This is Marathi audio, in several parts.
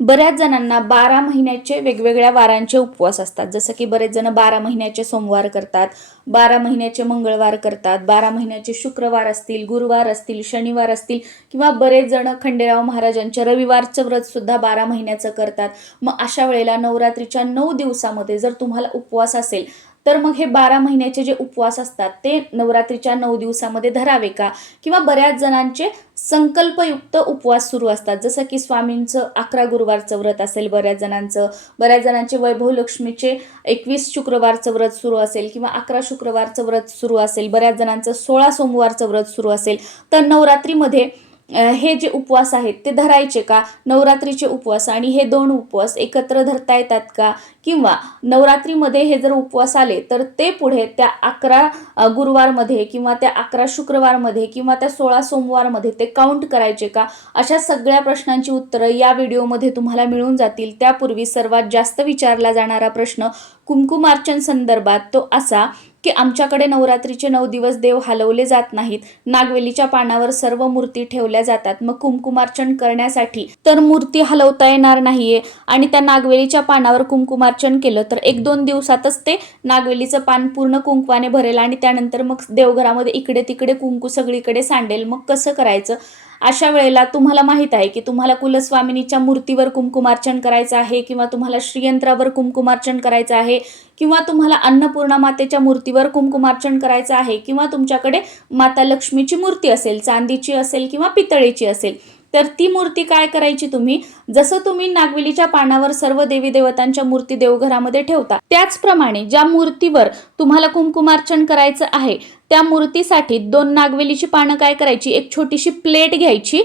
बऱ्याच जणांना बारा महिन्याचे वेगवेगळ्या वारांचे उपवास असतात. जसं की बरेच जण बारा महिन्याचे सोमवार करतात बारा महिन्याचे मंगळवार करतात बारा महिन्याचे शुक्रवार असतील गुरुवार असतील शनिवार असतील किंवा बरेच जण खंडेराव महाराजांच्या रविवारचं व्रत सुद्धा बारा महिन्याचं करतात. मग अशा वेळेला नवरात्रीच्या नऊ दिवसामध्ये जर तुम्हाला उपवास असेल तर मग हे बारा महिन्याचे जे उपवास असतात ते नवरात्रीच्या नऊ दिवसामध्ये धरावे का? किंवा बऱ्याच जणांचे संकल्पयुक्त उपवास सुरू असतात जसं की स्वामींचं अकरा गुरुवारचं व्रत असेल बऱ्याच जणांचं बऱ्याच जणांचे वैभव लक्ष्मीचे एकवीस शुक्रवारचं व्रत सुरू असेल किंवा अकरा शुक्रवारचं व्रत सुरू असेल बऱ्याच जणांचं सोळा सोमवारचं व्रत सुरू असेल तर नवरात्रीमध्ये हे जे उपवास आहेत ते धरायचे का? नवरात्रीचे उपवास आणि हे दोन उपवास एकत्र धरता येतात का? किंवा नवरात्रीमध्ये हे जर उपवास आले तर ते पुढे त्या अकरा गुरुवारमध्ये किंवा त्या अकरा शुक्रवारमध्ये किंवा त्या सोळा सोमवारमध्ये ते काउंट करायचे का? अशा सगळ्या प्रश्नांची उत्तरं या व्हिडिओमध्ये तुम्हाला मिळून जातील. त्यापूर्वी सर्वात जास्त विचारला जाणारा प्रश्न कुमकुमार्चन संदर्भात तो असा की आमच्याकडे नवरात्रीचे नऊ दिवस देव हलवले जात नाहीत. नागवेलीच्या पानावर सर्व मूर्ती ठेवल्या जातात. मग कुंकुमार्चन करण्यासाठी तर मूर्ती हलवता येणार नाहीये. आणि त्या नागवेलीच्या पानावर कुंकुमार्चन केलं तर एक दोन दिवसातच ते नागवेलीचं पान पूर्ण कुंकवाने भरेल आणि त्यानंतर मग देवघरामध्ये इकडे तिकडे कुंकू सगळीकडे सांडेल. मग कसं करायचं? अशा वेळेला तुम्हाला माहीत आहे की तुम्हाला कुलस्वामिनीच्या मूर्तीवर कुंकुमार्चन करायचं आहे किंवा तुम्हाला श्रीयंत्रावर कुंकुमार्चन करायचं आहे किंवा तुम्हाला अन्नपूर्णा मातेच्या मूर्तीवर कुंकुमार्चन करायचं आहे किंवा तुमच्याकडे माता लक्ष्मीची मूर्ती असेल चांदीची असेल किंवा पितळेची असेल तर ती मूर्ती काय करायची तुम्ही? जसं तुम्ही नागवेलीच्या पानावर सर्व देवी देवतांच्या मूर्ती देवघरामध्ये ठेवता त्याचप्रमाणे ज्या मूर्तीवर तुम्हाला कुंकुमार्चन करायचं आहे त्या मूर्तीसाठी दोन नागवेलीची पानं काय करायची? एक छोटीशी प्लेट घ्यायची.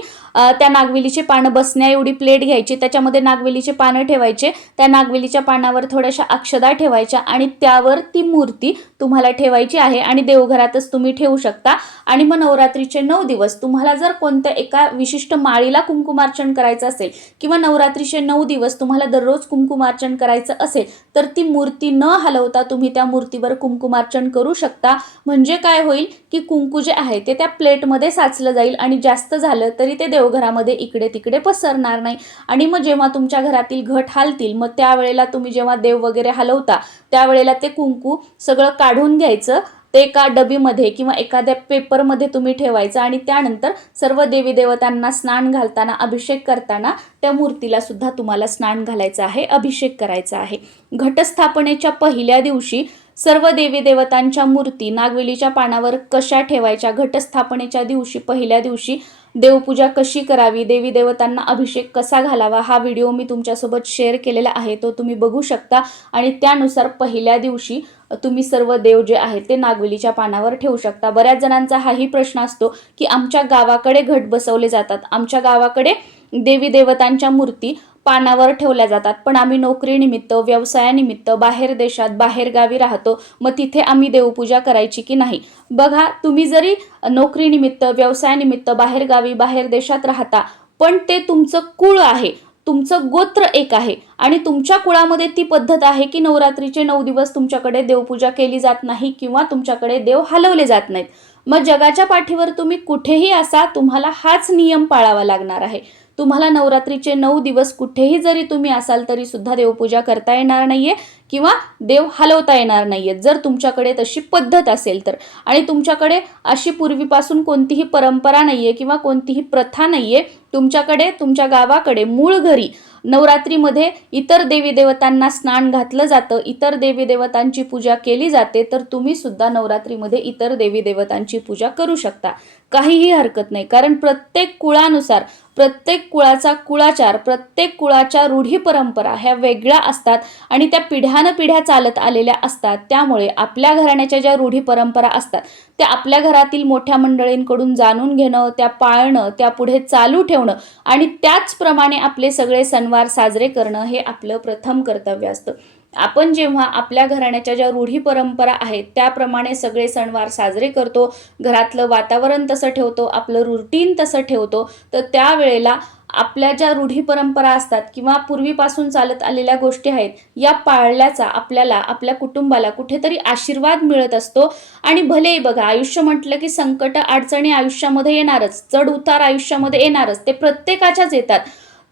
त्या नागवेलीची पानं बसण्या एवढी प्लेट घ्यायची. त्याच्यामध्ये नागवेलीचे पानं ठेवायचे. त्या नागवेलीच्या पानावर थोड्याशा अक्षदा ठेवायच्या आणि त्यावर ती मूर्ती तुम्हाला ठेवायची आहे आणि देवघरातच तुम्ही ठेवू शकता. आणि मग नवरात्रीचे नऊ दिवस तुम्हाला जर कोणत्या एका विशिष्ट माळीला कुंकुमार्चन करायचं असेल किंवा नवरात्रीचे नऊ दिवस तुम्हाला दररोज कुंकुमार्चन करायचं असेल तर ती मूर्ती न हलवता तुम्ही त्या मूर्तीवर कुंकुमार्चन करू शकता. म्हणजे काय? काय होईल की कुंकू जे आहे ते त्या प्लेटमध्ये साचलं जाईल आणि जास्त झालं तरी ते देवघरामध्ये इकडे तिकडे पसरणार नाही. आणि मग जेव्हा तुमच्या घरातील घट हालतील मग त्यावेळेला तुम्ही जेव्हा देव वगैरे हलवता त्यावेळेला ते कुंकू सगळं काढून घ्यायचं ते एका डबीमध्ये किंवा एखाद्या पेपरमध्ये तुम्ही ठेवायचं आणि त्यानंतर सर्व देवी देवतांना स्नान घालताना अभिषेक करताना त्या मूर्तीला सुद्धा तुम्हाला स्नान घालायचं आहे अभिषेक करायचा आहे. घटस्थापनेच्या पहिल्या दिवशी सर्व देवी देवतांच्या मूर्ती नागवेलीच्या पानावर कशा ठेवायच्या घटस्थापनेच्या दिवशी पहिल्या दिवशी देवपूजा कशी करावी देवी देवतांना अभिषेक कसा घालावा हा व्हिडिओ मी तुमच्यासोबत शेअर केलेला आहे तो तुम्ही बघू शकता. आणि त्यानुसार पहिल्या दिवशी तुम्ही सर्व देव जे आहेत ते नागवेलीच्या पानावर ठेवू शकता. बऱ्याच जणांचा हाही प्रश्न असतो की आमच्या गावाकडे घट बसवले जातात. आमच्या गावाकडे देवी देवतांच्या मूर्ती पानावर ठेवल्या जातात. पण आम्ही नोकरीनिमित्त व्यवसायानिमित्त बाहेर देशात बाहेर गावी राहतो. मग तिथे आम्ही देवपूजा करायची की नाही? बघा तुम्ही जरी नोकरीनिमित्त व्यवसायानिमित्त बाहेर गावी बाहेर देशात राहता पण ते तुमचं कुळ आहे. तुमचं गोत्र एक आहे. आणि तुमच्या कुळामध्ये ती पद्धत आहे की नवरात्रीचे नऊ दिवस तुमच्याकडे देवपूजा केली जात नाही किंवा तुमच्याकडे देव हलवले जात नाहीत. मग जगाच्या पाठीवर तुम्ही कुठेही असा तुम्हाला हाच नियम पाळावा लागणार आहे. तुम्हाला नवरात्रीचे नऊ दिवस कुठेही जरी तुम्ही असाल तरी सुद्धा देवपूजा करता येणार नाहीये किंवा देव हलवता येणार नाहीये. जर तुमच्याकडे तशी पद्धत असेल तर. आणि तुमच्याकडे अशी पूर्वीपासून कोणतीही परंपरा नाहीये किंवा कोणतीही प्रथा नाहीये तुमच्याकडे तुमच्या गावाकडे मूळ घरी नवरात्रीमध्ये इतर देवी देवतांना स्नान घातलं जातं इतर देवी देवतांची पूजा केली जाते तर तुम्ही सुद्धा नवरात्रीमध्ये इतर देवी देवतांची पूजा करू शकता. काहीही हरकत नाही. कारण प्रत्येक कुळानुसार प्रत्येक कुळाचा कुळाचार प्रत्येक कुळाच्या रूढी परंपरा ह्या वेगळ्या असतात आणि त्या पिढ्यानं पिढ्या चालत आलेल्या असतात. त्यामुळे आपल्या घराण्याच्या ज्या रूढी परंपरा असतात त्या आपल्या घरातील मोठ्या मंडळींकडून जाणून घेणं त्या पाळणं त्या पुढे चालू ठेवणं आणि त्याचप्रमाणे आपले सगळे सणवार साजरे करणं हे आपलं प्रथम कर्तव्य असतं. आपण जेव्हा आपल्या घराण्याच्या ज्या रूढी परंपरा आहेत त्याप्रमाणे सगळे सणवार साजरे करतो घरातलं वातावरण तसं ठेवतो आपलं रुटीन तसं ठेवतो तर त्यावेळेला आपल्या ज्या रूढी परंपरा असतात किंवा पूर्वीपासून चालत आलेल्या गोष्टी आहेत या पाळल्याचा आपल्याला आपल्या कुटुंबाला कुठेतरी आशीर्वाद मिळत असतो. आणि भलेही बघा आयुष्य म्हटलं की संकट अडचणी आयुष्यामध्ये येणारच चढ उतार आयुष्यामध्ये येणारच ते प्रत्येकाच्याच येतात.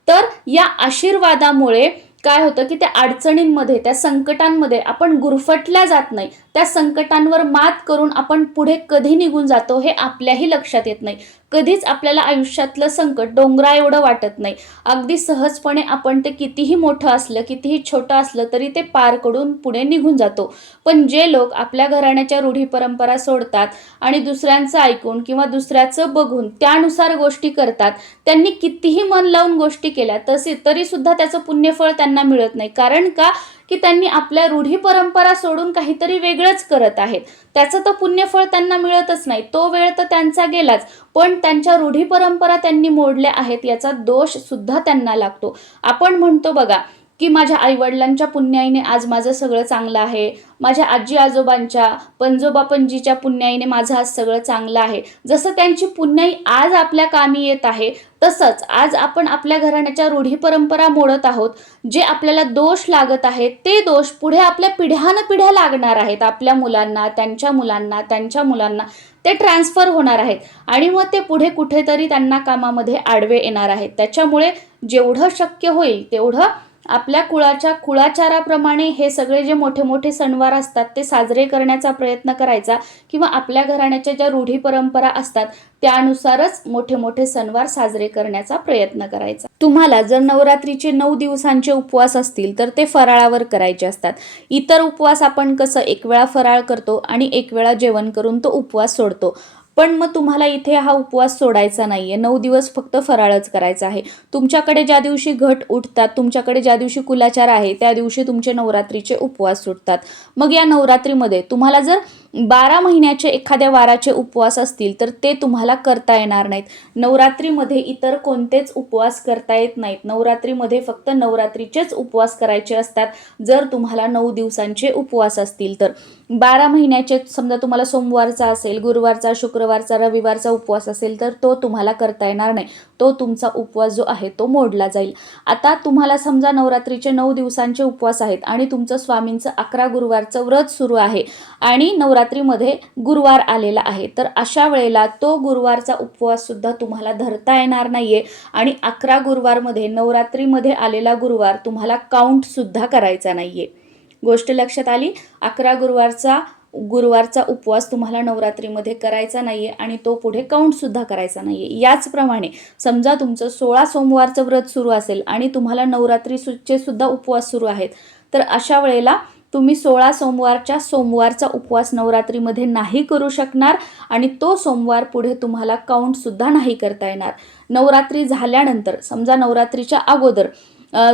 तर या आशीर्वादामुळे काय होतं की त्या अडचणींमध्ये त्या संकटांमध्ये आपण गुरफटल्या जात नाही. त्या संकटांवर मात करून आपण पुढे कधी निघून जातो हे आपल्याही लक्षात येत नाही. कधीच आपल्याला आयुष्यातलं संकट डोंगरा एवढं वाटत नाही. अगदी सहजपणे आपण ते कितीही मोठं असलं कितीही छोटं असलं तरी ते पार करून पुढे निघून जातो. पण जे लोक आपल्या घराण्याच्या रूढी परंपरा सोडतात आणि दुसऱ्यांचं ऐकून किंवा दुसऱ्याचं बघून त्यानुसार गोष्टी करतात त्यांनी कितीही मन लावून गोष्टी केल्या तसे तरी सुद्धा त्याचं पुण्यफळ त्यांना मिळत नाही. कारण का? की त्यांनी आपल्या रूढी परंपरा सोडून काहीतरी वेगळंच करत आहेत. त्याचं तर पुण्यफळ त्यांना मिळतच नाही. तो वेळ तर त्यांचा गेलाच. पण त्यांच्या रूढी परंपरा त्यांनी मोडल्या आहेत याचा दोष सुद्धा त्यांना लागतो. आपण म्हणतो बघा की माझ्या आईवडिलांच्या पुण्याईने आज माझं सगळं चांगलं आहे. माझ्या आजी आजोबांच्या पंजोबा पणजीच्या पुण्याईने माझं आज सगळं चांगलं आहे. जसं त्यांची पुण्याई आज आपल्या कामी येत आहे तसंच आज आपण आपल्या घराण्याच्या रूढी परंपरा मोडत आहोत. जे आपल्याला दोष लागत आहेत ते दोष पुढे आपल्या पिढ्यानं पिढ्या लागणार आहेत. आपल्या मुलांना त्यांच्या मुलांना त्यांच्या मुलांना ते ट्रान्सफर होणार आहेत. आणि मग ते पुढे कुठेतरी त्यांना कामामध्ये आडवे येणार आहेत. त्याच्यामुळे जेवढं शक्य होईल तेवढं आपल्या कुळाच्या कुळाचाराप्रमाणे हे सगळे जे मोठे मोठे सणवार असतात ते साजरे करण्याचा प्रयत्न करायचा किंवा आपल्या घराण्याच्या ज्या रूढी परंपरा असतात त्यानुसारच मोठे मोठे सणवार साजरे करण्याचा प्रयत्न करायचा. तुम्हाला जर नवरात्रीचे नऊ दिवसांचे उपवास असतील तर ते फराळावर करायचे असतात. इतर उपवास आपण कसं एक वेळा फराळ करतो आणि एक वेळा जेवण करून तो उपवास सोडतो. पण मग तुम्हाला इथे हा उपवास सोडायचा नाहीये. नऊ दिवस फक्त फराळच करायचा आहे. तुमच्याकडे ज्या दिवशी घट उठतात तुमच्याकडे ज्या दिवशी कुलाचार आहे त्या दिवशी तुमचे नवरात्रीचे उपवास सुटतात मग या नवरात्रीमध्ये तुम्हाला जर बारा महिन्याचे एखाद्या वाराचे उपवास असतील तर ते तुम्हाला करता येणार नाहीत. नवरात्रीमध्ये इतर कोणतेच उपवास करता येत नाहीत. नवरात्रीमध्ये फक्त नवरात्रीचेच उपवास करायचे असतात जर तुम्हाला नऊ दिवसांचे उपवास असतील तर. बारा महिन्याचे समजा तुम्हाला सोमवारचा असेल गुरुवारचा शुक्रवारचा रविवारचा उपवास असेल तर तो तुम्हाला करता येणार नाही. तो तुमचा उपवास जो आहे तो मोडला जाईल. आता तुम्हाला समजा नवरात्रीचे नऊ दिवसांचे उपवास आहेत आणि तुमचं स्वामींचं अकरा गुरुवारचं व्रत सुरू आहे आणि नवरात्रीमध्ये गुरुवार आलेला आहे तर अशा वेळेला तो गुरुवारचा उपवाससुद्धा तुम्हाला धरता येणार नाही आहे आणि अकरा गुरुवारमध्ये नवरात्रीमध्ये आलेला गुरुवार तुम्हाला काउंटसुद्धा करायचा नाही आहे गोष्ट लक्षात आली. अकरा गुरुवारचा गुरुवारचा उपवास तुम्हाला नवरात्रीमध्ये करायचा नाही आहे आणि तो पुढे काउंटसुद्धा करायचा नाही आहे याचप्रमाणे समजा तुमचं सोळा सोमवारचं व्रत सुरू असेल आणि तुम्हाला नवरात्रीचे सुद्धा उपवास सुरू आहेत तर अशा वेळेला तुम्ही सोळा सोमवारच्या सोमवारचा उपवास नवरात्रीमध्ये नाही करू शकणार आणि तो सोमवार पुढे तुम्हाला काउंटसुद्धा नाही करता येणार. नवरात्री झाल्यानंतर समजा नवरात्रीच्या अगोदर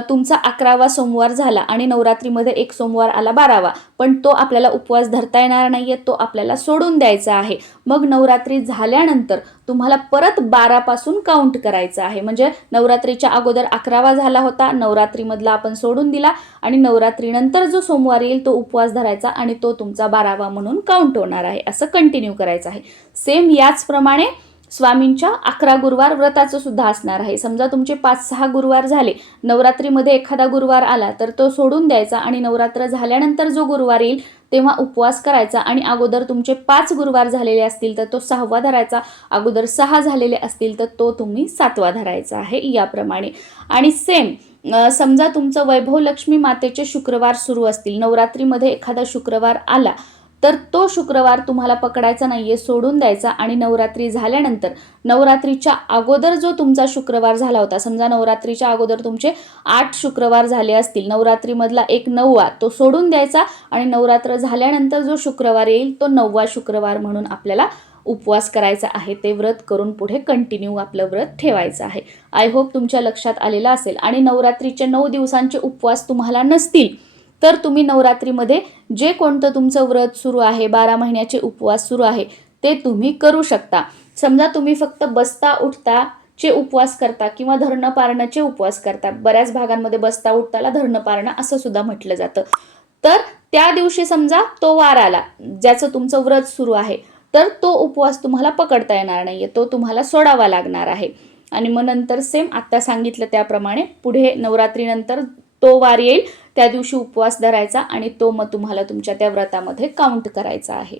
तुमचा अकरावा सोमवार झाला आणि नवरात्रीमध्ये एक सोमवार आला बारावा. पण तो आपल्याला उपवास धरता येणार नाही आहे तो आपल्याला सोडून द्यायचा आहे. मग नवरात्री झाल्यानंतर तुम्हाला परत बारापासून काउंट करायचं आहे. म्हणजे नवरात्रीच्या अगोदर अकरावा झाला होता नवरात्रीमधला आपण सोडून दिला आणि नवरात्रीनंतर जो सोमवार येईल तो उपवास धरायचा आणि तो तुमचा बारावा म्हणून काउंट होणार आहे. असं कंटिन्यू करायचं आहे. सेम याचप्रमाणे स्वामींच्या अकरा गुरुवार व्रताचं सुद्धा असणार आहे. समजा तुमचे पाच सहा गुरुवार झाले नवरात्रीमध्ये एखादा गुरुवार आला तर तो सोडून द्यायचा आणि नवरात्र झाल्यानंतर जो गुरुवार येईल तेव्हा उपवास करायचा आणि अगोदर तुमचे पाच गुरुवार झालेले असतील तर तो सहावा धरायचा. अगोदर सहा झालेले असतील तर तो तुम्ही सातवा धरायचा आहे याप्रमाणे. आणि सेम समजा तुमचं वैभव लक्ष्मी मातेचे शुक्रवार सुरू असतील नवरात्रीमध्ये एखादा शुक्रवार आला तर तो शुक्रवार तुम्हाला पकडायचा नाही आहे सोडून द्यायचा आणि नवरात्री झाल्यानंतर नवरात्रीच्या अगोदर जो तुमचा शुक्रवार झाला होता समजा नवरात्रीच्या अगोदर तुमचे आठ शुक्रवार झाले असतील नवरात्रीमधला एक नववा तो सोडून द्यायचा आणि नवरात्र झाल्यानंतर जो शुक्रवार येईल तो नववा शुक्रवार म्हणून आपल्याला उपवास करायचा आहे. ते व्रत करून पुढे कंटिन्यू आपलं व्रत ठेवायचं आहे. आय होप तुमच्या लक्षात आलेलं असेल. आणि नवरात्रीचे नऊ दिवसांचे उपवास तुम्हाला नसतील तर तुम्ही नवरात्रीमध्ये जे कोणतं तुमचं व्रत सुरू आहे बारा महिन्याचे उपवास सुरू आहे ते तुम्ही करू शकता. समजा तुम्ही फक्त बसता उठता चे उपवास करता किंवा धरणं पारणाचे उपवास करता. बऱ्याच भागांमध्ये बसता उठताला धरणं पारणं असं सुद्धा म्हटलं जातं. तर त्या दिवशी समजा तो वार आला ज्याचं तुमचं व्रत सुरू आहे तर तो उपवास तुम्हाला पकडता येणार नाहीये तो तुम्हाला सोडावा लागणार आहे. आणि मग नंतर सेम आत्ता सांगितलं त्याप्रमाणे पुढे नवरात्रीनंतर तो वार येईल. त्या दिवशी उपवास धरायचा आणि तो मग तुम्हाला तुमच्या त्या व्रतामध्ये काउंट करायचा आहे.